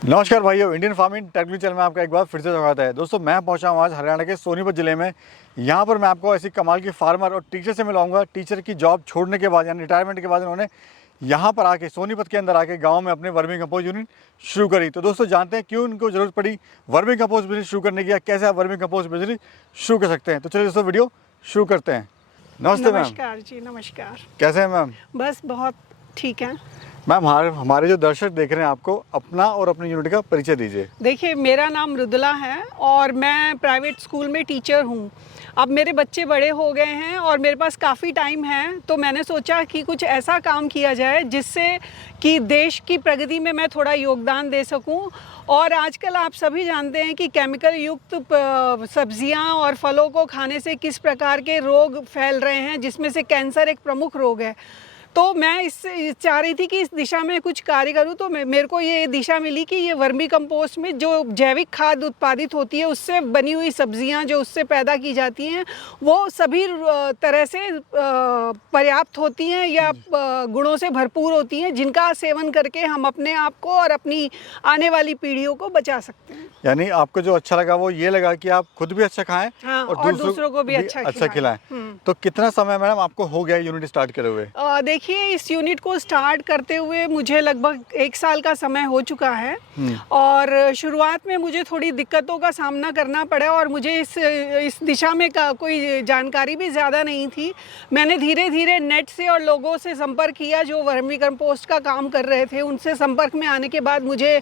नमस्कार भाइयों, Indian farming technical channel में आपका एक बार फिर से स्वागत है। दोस्तों मैं पहुंचा हूं आज हरियाणा के सोनीपत ज़िले में। यहां पर मैं आपको ऐसी कमाल की फार्मर और टीचर से मिलाऊंगा। टीचर की जॉब छोड़ने के बाद यानी रिटायरमेंट के बाद इन्होंने यहां पर आके सोनीपत के अंदर आके गाँव में अपने वर्मी कंपोस्ट यूनिट शुरू करी। तो दोस्तों जानते हैं क्यों उनको ज़रूरत पड़ी वर्मी कंपोस्ट बिजनेस शुरू करने की, या कैसे आप वर्मी कंपोस्ट बिजनेस शुरू कर सकते हैं। तो चलिए दोस्तों वीडियो शुरू करते हैं। नमस्ते मैम। नमस्कार जी, नमस्कार। कैसे हैं मैम? बस बहुत ठीक है मैम, हमारे जो दर्शक देख रहे हैं, आपको अपना और अपनी यूनिट का परिचय दीजिए। देखिए, मेरा नाम मृदुला है और मैं प्राइवेट स्कूल में टीचर हूँ। अब मेरे बच्चे बड़े हो गए हैं और मेरे पास काफ़ी टाइम है, तो मैंने सोचा कि कुछ ऐसा काम किया जाए जिससे कि देश की प्रगति में मैं थोड़ा योगदान दे सकूं। और आजकल आप सभी जानते हैं कि केमिकल युक्त सब्जियां और फलों को खाने से किस प्रकार के रोग फैल रहे हैं, जिसमें से कैंसर एक प्रमुख रोग है। तो मैं इस चाह रही थी कि इस दिशा में कुछ कार्य करूं, तो मेरे को ये दिशा मिली कि ये वर्मी कंपोस्ट में जो जैविक खाद उत्पादित होती है, उससे बनी हुई सब्जियां जो उससे पैदा की जाती हैं, वो सभी तरह से पर्याप्त होती हैं या गुणों से भरपूर होती हैं, जिनका सेवन करके हम अपने आप को और अपनी आने वाली पीढ़ियों को बचा सकते हैं। यानी आपको जो अच्छा लगा वो ये लगा कि आप खुद भी अच्छा खाएं, हाँ, और दूसरों को भी अच्छा खिलाएं। तो कितना समय मैडम आपको हो गया यूनिट स्टार्ट करे हुए? देखिए, इस यूनिट को स्टार्ट करते हुए मुझे लगभग 1 साल का समय हो चुका है। और शुरुआत में मुझे थोड़ी दिक्कतों का सामना करना पड़ा और मुझे इस दिशा में कोई जानकारी भी ज़्यादा नहीं थी। मैंने धीरे धीरे नेट से और लोगों से संपर्क किया जो वर्मी कंपोस्ट का काम कर रहे थे। उनसे संपर्क में आने के बाद मुझे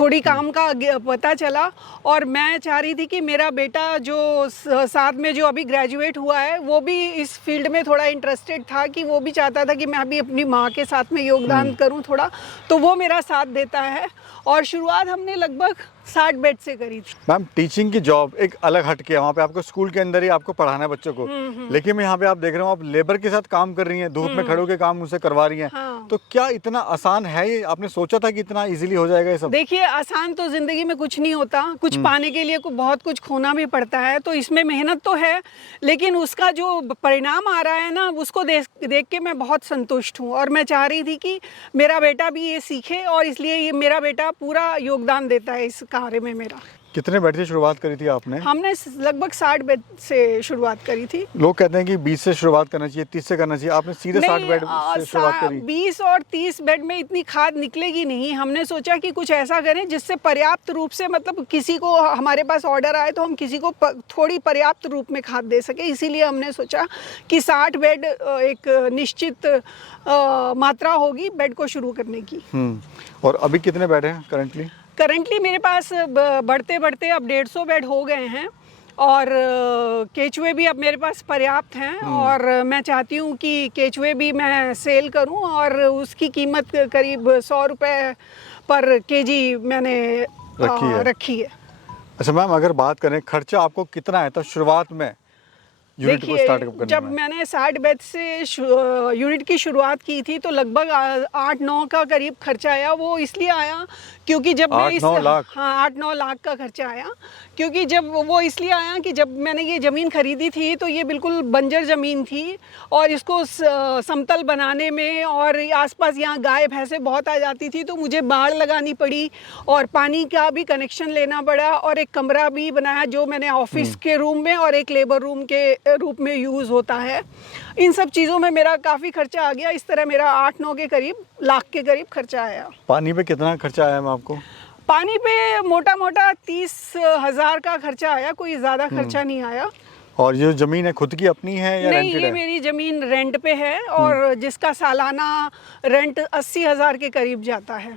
थोड़ी काम का पता चला और मैं चाह रही थी कि मेरा बेटा जो साथ में जो अभी ग्रेजुएट हुआ है, वो भी इस फील्ड में थोड़ा इंटरेस्टेड था, कि वो भी चाहता था कि मैं अभी अपनी माँ के साथ में योगदान करूं थोड़ा, तो वो मेरा साथ देता है। और शुरुआत हमने लगभग 60 बेड से करी थी। मैम, टीचिंग की जॉब एक अलग हटके है, वहाँ पे आपको स्कूल के अंदर ही आपको पढ़ाना है बच्चों को। लेकिन यहाँ पे आप देख रहे हो आप लेबर के साथ काम कर रही हैं, धूप में खड़े होकर काम उनसे करवा रही हैं। हाँ। तो क्या इतना आसान है ये? आपने सोचा था कि इतना इजीली हो जाएगा ये सब? देखिए, आसान तो जिंदगी में कुछ नहीं होता, कुछ पाने के लिए बहुत कुछ खोना भी पड़ता है। तो इसमें मेहनत तो है, लेकिन उसका जो परिणाम आ रहा है ना, उसको देख के मैं बहुत संतुष्ट हूँ। और मैं चाह रही थी कि मेरा बेटा भी ये सीखे, और इसलिए ये मेरा बेटा पूरा योगदान देता है इस कार्य में मेरा। कितने बेड से शुरुआत करी थी आपने? हमने लगभग 60 बेड से शुरुआत करी थी। लोग कहते हैं कि 20 से शुरुआत करना चाहिए, 30 से करना चाहिए, आपने सीधे 60 बेड से शुरुआत करी। 20 और 30 बेड में इतनी खाद निकलेगी नहीं। हमने सोचा कि कुछ ऐसा करें जिससे पर्याप्त रूप से, मतलब किसी को हमारे पास ऑर्डर आए तो हम किसी को थोड़ी पर्याप्त रूप में खाद दे सके। इसीलिए हमने सोचा कि 60 बेड एक निश्चित मात्रा होगी बेड को शुरू करने की। और अभी कितने बेड हैं करंटली? मेरे पास बढ़ते बढ़ते अब 150 बेड हो गए हैं, और केचुए भी अब मेरे पास पर्याप्त हैं। और मैं चाहती हूँ कि केचुए भी मैं सेल करूँ, और उसकी कीमत करीब 100 रुपये पर केजी मैंने रखी है। अच्छा मैम, अगर बात करें खर्चा आपको कितना है तो शुरुआत में यूनिट को स्टार्ट करने में? जब मैंने 60 बेड से यूनिट की शुरुआत की थी तो लगभग 8-9 का करीब खर्चा आया। वो इसलिए आया क्योंकि जब मैं 8-9 लाख का खर्चा आया, क्योंकि जब वो इसलिए आया कि जब मैंने ये ज़मीन खरीदी थी तो ये बिल्कुल बंजर ज़मीन थी, और इसको समतल बनाने में और आसपास यहाँ गाय भैंसे बहुत आ जाती थी, तो मुझे बाड़ लगानी पड़ी और पानी का भी कनेक्शन लेना पड़ा, और एक कमरा भी बनाया जो मैंने ऑफिस के रूम में और एक लेबर रूम के रूप में यूज़ होता है। इन सब चीज़ों में मेरा काफ़ी खर्चा आ गया। इस तरह मेरा 8-9 के करीब लाख के करीब खर्चा आया। पानी पे कितना खर्चा आया मैम आपको? पानी पे मोटा मोटा 30,000 का खर्चा आया, कोई ज़्यादा खर्चा नहीं आया। और ये ज़मीन है खुद की अपनी है या नहीं, रेंटेड ये है? मेरी ज़मीन रेंट पे है, और जिसका सालाना रेंट 80,000 के करीब जाता है।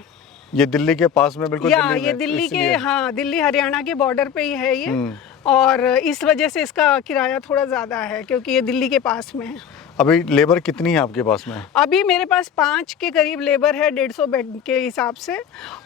ये दिल्ली के पास में बिल्कुल? ये दिल्ली के, हाँ, दिल्ली हरियाणा के बॉर्डर पे ही है ये। और इस वजह से इसका किराया थोड़ा ज़्यादा है, क्योंकि ये दिल्ली के पास में है। अभी लेबर कितनी है आपके पास में? अभी मेरे पास 5 के करीब लेबर है, 150 बेड के हिसाब से।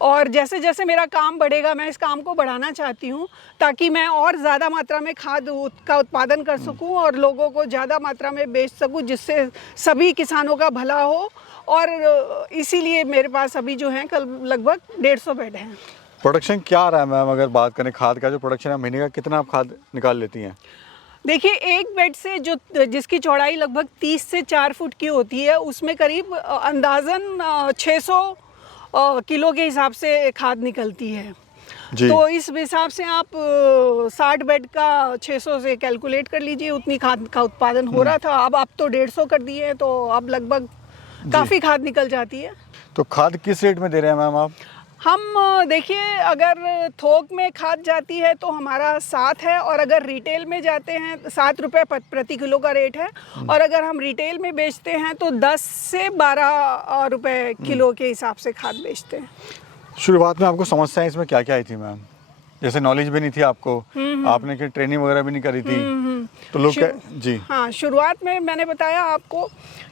और जैसे जैसे मेरा काम बढ़ेगा, मैं इस काम को बढ़ाना चाहती हूँ ताकि मैं और ज़्यादा मात्रा में खाद का उत्पादन कर सकूँ और लोगों को ज़्यादा मात्रा में बेच सकूँ, जिससे सभी किसानों का भला हो। और इसीलिए मेरे पास अभी जो है कल लगभग 150 बेड हैं। प्रोडक्शन क्या आ रहा है मैम? अगर बात करें खाद का, जो प्रोडक्शन है महीने का, कितना आप खाद निकाल लेती हैं? देखिए, एक बेड से जिसकी चौड़ाई लगभग 30 से 4 फुट की होती है, उसमें करीब अंदाज़न 600 किलो के हिसाब से खाद निकलती है। जी। तो इस हिसाब से आप 60 बेड का 600 से कैलकुलेट कर लीजिए, उतनी खाद का उत्पादन हो रहा था। अब आप तो 150 कर दिए हैं, तो अब लगभग काफ़ी खाद निकल जाती है। तो खाद किस रेट में दे रहे हैं मैम आप? हम देखिए, अगर थोक में खाद जाती है तो हमारा 7 है, और अगर रिटेल में जाते हैं तो 7 रुपये प्रति किलो का रेट है, और अगर हम रिटेल में बेचते हैं तो 10 से 12 रुपये किलो के हिसाब से खाद बेचते हैं। शुरुआत में आपको समस्याएं इसमें क्या क्या आई थी मैम? जैसे नॉलेज भी नहीं थी आपको, आपने कोई ट्रेनिंग वगैरह भी नहीं करी थी, तो लोग जी हाँ, शुरुआत में मैंने बताया आपको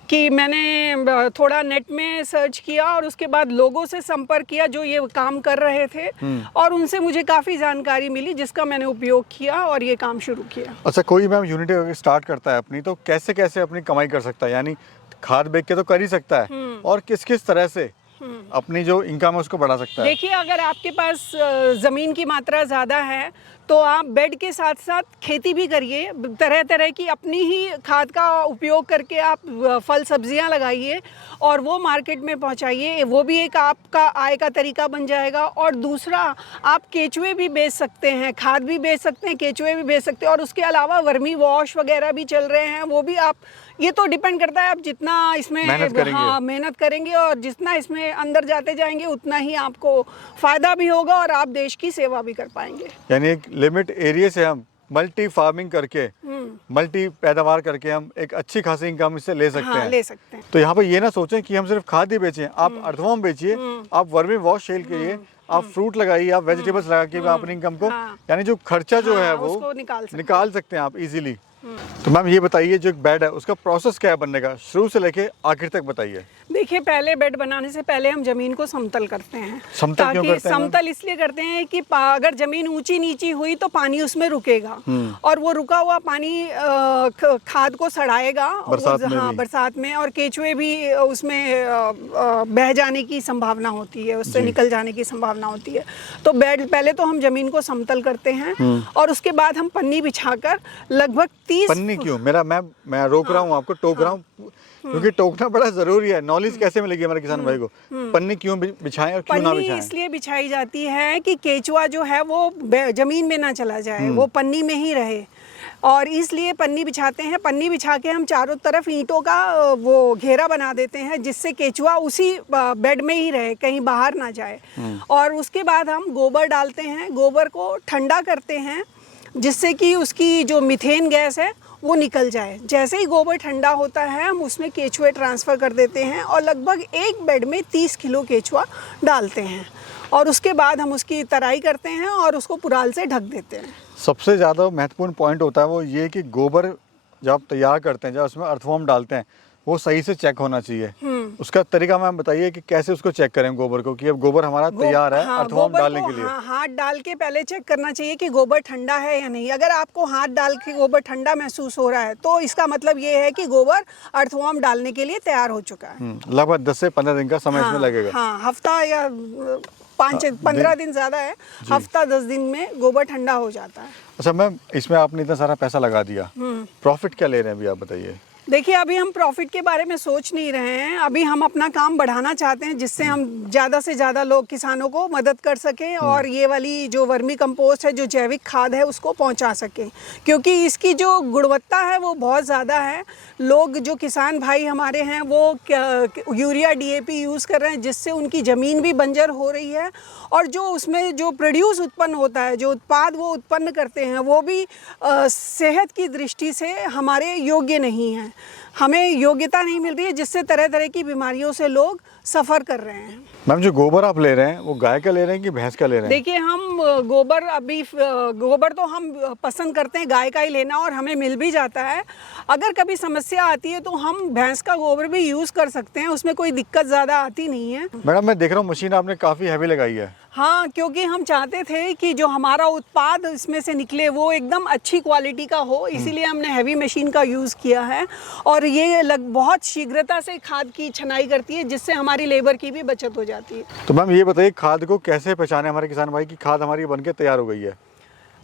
कि मैंने थोड़ा नेट में सर्च किया और उसके बाद लोगों से संपर्क किया जो ये काम कर रहे थे, और उनसे मुझे काफ़ी जानकारी मिली, जिसका मैंने उपयोग किया और ये काम शुरू किया। अच्छा, कोई मैम यूनिट अगर स्टार्ट करता है अपनी, तो कैसे कैसे अपनी कमाई कर सकता है? यानी खाद बेच के तो कर ही सकता है, और किस किस तरह से अपनी जो इनकम है उसको बढ़ा सकता है? देखिए, अगर आपके पास ज़मीन की मात्रा ज़्यादा है तो आप बेड के साथ साथ खेती भी करिए, तरह तरह की अपनी ही खाद का उपयोग करके आप फल सब्जियां लगाइए और वो मार्केट में पहुंचाइए। वो भी एक आपका आय का तरीका बन जाएगा। और दूसरा, आप केचुए भी बेच सकते हैं, खाद भी बेच सकते हैं, केचुए भी बेच सकते हैं, और उसके अलावा वर्मी वॉश वगैरह भी चल रहे हैं, वो भी आप, ये तो डिपेंड करता है आप जितना इसमें मेहनत करेंगे और जितना इसमें अंदर जाते जाएंगे उतना ही आपको फ़ायदा भी होगा और आप देश की सेवा भी कर पाएंगे। यानी एक लिमिट एरिया से हम मल्टी फार्मिंग करके, मल्टी पैदावार करके हम एक अच्छी खासी इनकम इससे ले सकते हैं। ले सकते हैं। तो यहाँ पर ये ना सोचें कि हम सिर्फ खाद ही बेचें, आप अर्थवॉर्म बेचिए, आप वर्मी वॉश सेल करिए, आप फ्रूट लगाइए, आप वेजिटेबल्स लगा के अपनी इनकम को, यानी जो खर्चा जो है वो निकाल सकते हैं आप इजीली। तो मैम ये बताइए, जो एक बेड है उसका प्रोसेस क्या है बनने का, शुरू से लेके आखिर तक बताइए। देखिए, पहले बेड बनाने से पहले हम जमीन को समतल करते हैं। समतल क्यों करते हैं? समतल इसलिए करते हैं कि अगर जमीन ऊंची नीची हुई तो पानी उसमें रुकेगा, और वो रुका हुआ पानी खाद को सड़ाएगा बरसात में, और केचुए भी उसमें बह जाने की संभावना होती है, उससे निकल जाने की संभावना होती है। तो बेड पहले तो हम जमीन को समतल करते हैं, और उसके बाद हम पन्नी बिछाकर लगभग 30। पन्नी क्यों? मैं रोक रहा हूँ आपको, टोक रहा हूँ, क्योंकि टोकना बड़ा जरूरी है। नॉलेज कैसे मिलेगी हमारे किसान भाई को? पन्नी क्यों बिछाएं और क्यों ना बिछाएं? पन्नी इसलिए बिछाई जाती है कि केचुआ जो है वो जमीन में ना चला जाए, वो पन्नी में ही रहे, और इसलिए पन्नी बिछाते हैं। पन्नी बिछा के हम चारों तरफ ईंटों का वो घेरा बना देते हैं, जिससे केचुआ उसी बेड में ही रहे, कहीं बाहर ना जाए। और उसके बाद हम गोबर डालते हैं, गोबर को ठंडा करते हैं, जिससे कि उसकी जो मीथेन गैस है वो निकल जाए। जैसे ही गोबर ठंडा होता है हम उसमें केचुए ट्रांसफ़र कर देते हैं, और लगभग एक बेड में 30 किलो केचुआ डालते हैं, और उसके बाद हम उसकी तराई करते हैं और उसको पुराल से ढक देते हैं। सबसे ज़्यादा महत्वपूर्ण पॉइंट होता है वो ये कि गोबर जब आप तैयार करते हैं, जब उसमें अर्थवॉर्म डालते हैं, वो सही से चेक होना चाहिए। उसका तरीका मैम बताइए कि कैसे उसको चेक करें गोबर को, कि अब गोबर हमारा तैयार है अर्थवॉर्म डालने के लिए। हाथ डाल के पहले चेक करना चाहिए कि गोबर ठंडा है या नहीं। अगर आपको हाथ डाल के गोबर ठंडा महसूस हो रहा है तो इसका मतलब ये है कि गोबर अर्थवॉर्म डालने के लिए तैयार हो चुका है। लगभग 10 से 15 दिन का समय इसमें लगेगा। हाँ, हफ्ता या 15 दिन ज़्यादा है, हफ्ता 10 दिन में गोबर ठंडा हो जाता है। अच्छा मैम, इसमें आपने इतना सारा पैसा लगा दिया, प्रॉफिट क्या ले रहे हैं अभी आप बताइए? देखिए, अभी हम प्रॉफिट के बारे में सोच नहीं रहे हैं। अभी हम अपना काम बढ़ाना चाहते हैं, जिससे हम ज़्यादा से ज़्यादा लोग, किसानों को मदद कर सकें, और ये वाली जो वर्मी कंपोस्ट है, जो जैविक खाद है, उसको पहुंचा सकें, क्योंकि इसकी जो गुणवत्ता है वो बहुत ज़्यादा है। लोग, जो किसान भाई हमारे हैं, वो यूरिया DAP यूज़ कर रहे हैं, जिससे उनकी ज़मीन भी बंजर हो रही है, और जो उसमें जो प्रोड्यूस उत्पन्न होता है, जो उत्पाद वो उत्पन्न करते हैं, वो भी सेहत की दृष्टि से हमारे योग्य नहीं है। हमें योग्यता नहीं मिल रही है, जिससे तरह तरह की बीमारियों से लोग सफ़र कर रहे हैं। मैम, जो गोबर आप ले रहे हैं वो गाय का ले रहे हैं कि भैंस का ले रहे हैं? देखिए, हम गोबर तो हम पसंद करते हैं गाय का ही लेना, और हमें मिल भी जाता है। अगर कभी समस्या आती है तो हम भैंस का गोबर भी यूज़ कर सकते हैं, उसमें कोई दिक्कत ज़्यादा आती नहीं है। मैडम, मैं देख रहा हूँ मशीन आपने काफ़ी हैवी लगाई है। हाँ, क्योंकि हम चाहते थे कि जो हमारा उत्पाद इसमें से निकले वो एकदम अच्छी क्वालिटी का हो, इसीलिए हमने हैवी मशीन का यूज़ किया है, और ये बहुत शीघ्रता से खाद की छनाई करती है, जिससे हमारी लेबर की भी बचत हो जाती है। तो मैम ये बताइए, खाद को कैसे पहचाने हमारे किसान भाई की खाद हमारी बनके तैयार हो गई है?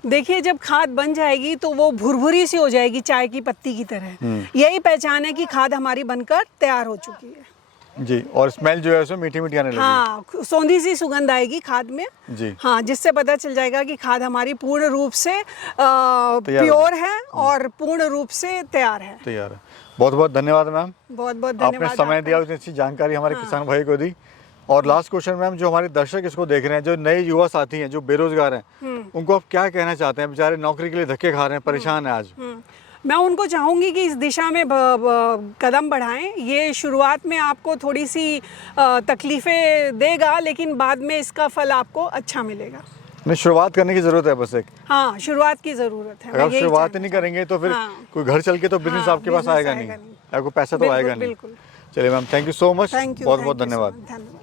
देखिए, जब खाद बन जाएगी तो वो भुरभुरी सी हो जाएगी, चाय की पत्ती की तरह। यही पहचान है कि खाद हमारी बनकर तैयार हो चुकी है। जी, और स्मेल जो है उसमें मीठी मीठी आने लगी। हाँ, सौंधी सी सुगंध आएगी खाद में। जी। हाँ, जिससे पता चल जाएगा कि खाद हमारी पूर्ण रूप से तैयार प्योर है और पूर्ण रूप से तैयार है। तैयार है। बहुत बहुत धन्यवाद मैम, बहुत बहुत आपने धन्यवाद समय आपका। दिया, उतनी अच्छी जानकारी हमारे किसान भाई को दी। और लास्ट क्वेश्चन मैम, जो हमारे दर्शक इसको देख रहे हैं, जो नए युवा साथी हैं, जो बेरोजगार हैं, उनको आप क्या कहना चाहते हैं? बेचारे नौकरी के लिए धक्के खा रहे हैं, परेशान हैं आज। मैं उनको चाहूँगी कि इस दिशा में कदम बढ़ाएं। ये शुरुआत में आपको थोड़ी सी तकलीफ़ें देगा, लेकिन बाद में इसका फल आपको अच्छा मिलेगा। नहीं, शुरुआत करने की जरूरत है बस एक। हाँ, शुरुआत की ज़रूरत है। अगर आप शुरुआत ही नहीं करेंगे तो फिर कोई घर चल के तो बिजनेस हाँ, आपके पास business आएगा आएगा नहीं, नहीं। आपको पैसा तो आएगा नहीं। बिल्कुल। चलिए ma'am, thank you so much, thank you, बहुत बहुत थैंक यू so धन्यवाद। much, धन्यवाद।